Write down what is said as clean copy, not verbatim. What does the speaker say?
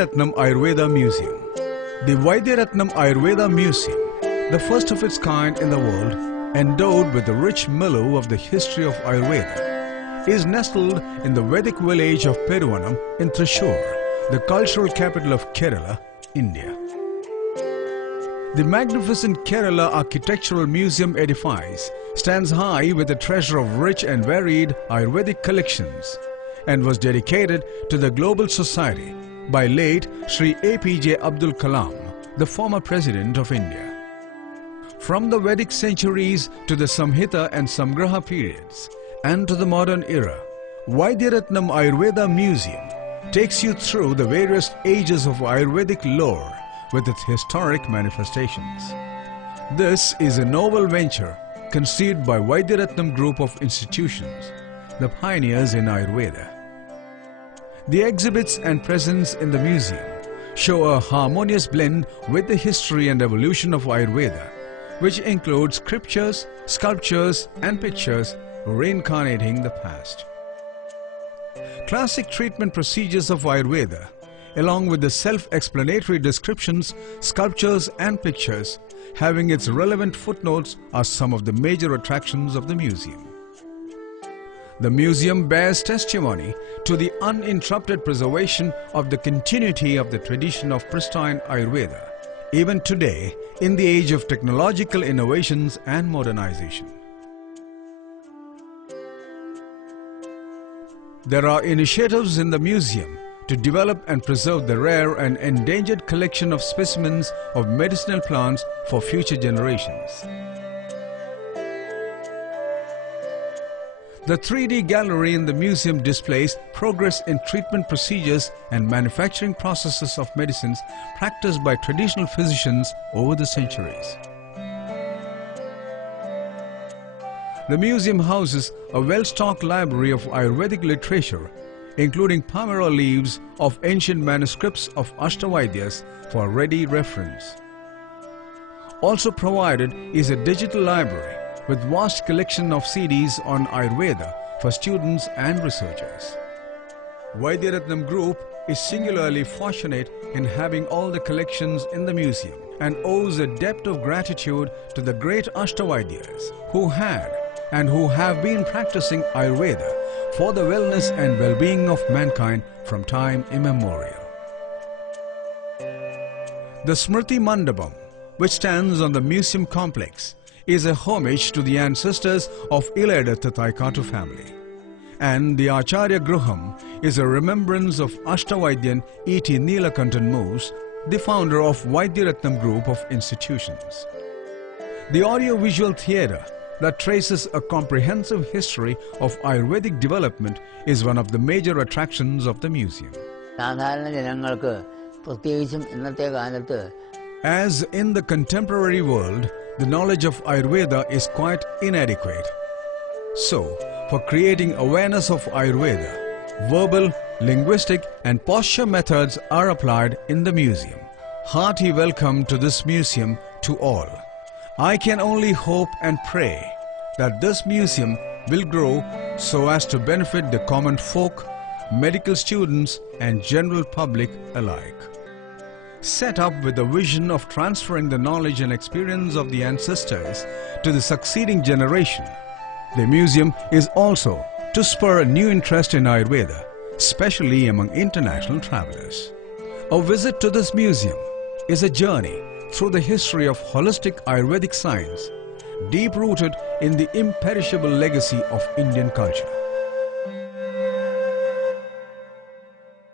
Vaidyaratnam Ayurveda Museum. The Vaidyaratnam Ayurveda Museum, the first of its kind in the world, endowed with the rich milieu of the history of Ayurveda, is nestled in the Vedic village of Peruvanam in Thrissur, the cultural capital of Kerala, India. The magnificent Kerala Architectural Museum edifice stands high with a treasure of rich and varied Ayurvedic collections and was dedicated to the global society by late Sri APJ Abdul Kalam, the former President of India. From the Vedic centuries to the Samhita and Samgraha periods and to the modern era, Vaidyaratnam Ayurveda Museum takes you through the various ages of Ayurvedic lore with its historic manifestations. This is a novel venture conceived by Vaidyaratnam Group of Institutions, the pioneers in Ayurveda. The exhibits and presence in the museum show a harmonious blend with the history and evolution of Ayurveda, which includes scriptures, sculptures and pictures reincarnating the past. Classic treatment procedures of Ayurveda, along with the self-explanatory descriptions, sculptures and pictures having its relevant footnotes, are some of the major attractions of the museum. The museum bears testimony to the uninterrupted preservation of the continuity of the tradition of pristine Ayurveda, even today in the age of technological innovations and modernization. There are initiatives in the museum to develop and preserve the rare and endangered collection of specimens of medicinal plants for future generations. The 3D gallery in the museum displays progress in treatment procedures and manufacturing processes of medicines practiced by traditional physicians over the centuries. The museum houses a well-stocked library of Ayurvedic literature, including palmyra leaves of ancient manuscripts of Ashtavaidyas for ready reference. Also provided is a digital library with vast collection of CDs on Ayurveda for students and researchers. Vaidyaratnam Group is singularly fortunate in having all the collections in the museum and owes a debt of gratitude to the great Ashtavaidyas who had and who have been practicing Ayurveda for the wellness and well-being of mankind from time immemorial. The Smriti Mandapam, which stands on the museum complex, is a homage to the ancestors of Ilayadatta Taikatu family. And the Acharya Gruham is a remembrance of Ashtavaidyan E.T. Neelakantan Moose, the founder of Vaidyaratnam Group of Institutions. The audio-visual theatre that traces a comprehensive history of Ayurvedic development is one of the major attractions of the museum. As in the contemporary world, the knowledge of Ayurveda is quite inadequate. So, for creating awareness of Ayurveda, verbal, linguistic and posture methods are applied in the museum. Hearty welcome to this museum to all. I can only hope and pray that this museum will grow so as to benefit the common folk, medical students and general public alike. Set up with the vision of transferring the knowledge and experience of the ancestors to the succeeding generation, the museum is also to spur a new interest in Ayurveda, especially among international travelers. A visit to this museum is a journey through the history of holistic Ayurvedic science, deep-rooted in the imperishable legacy of Indian culture.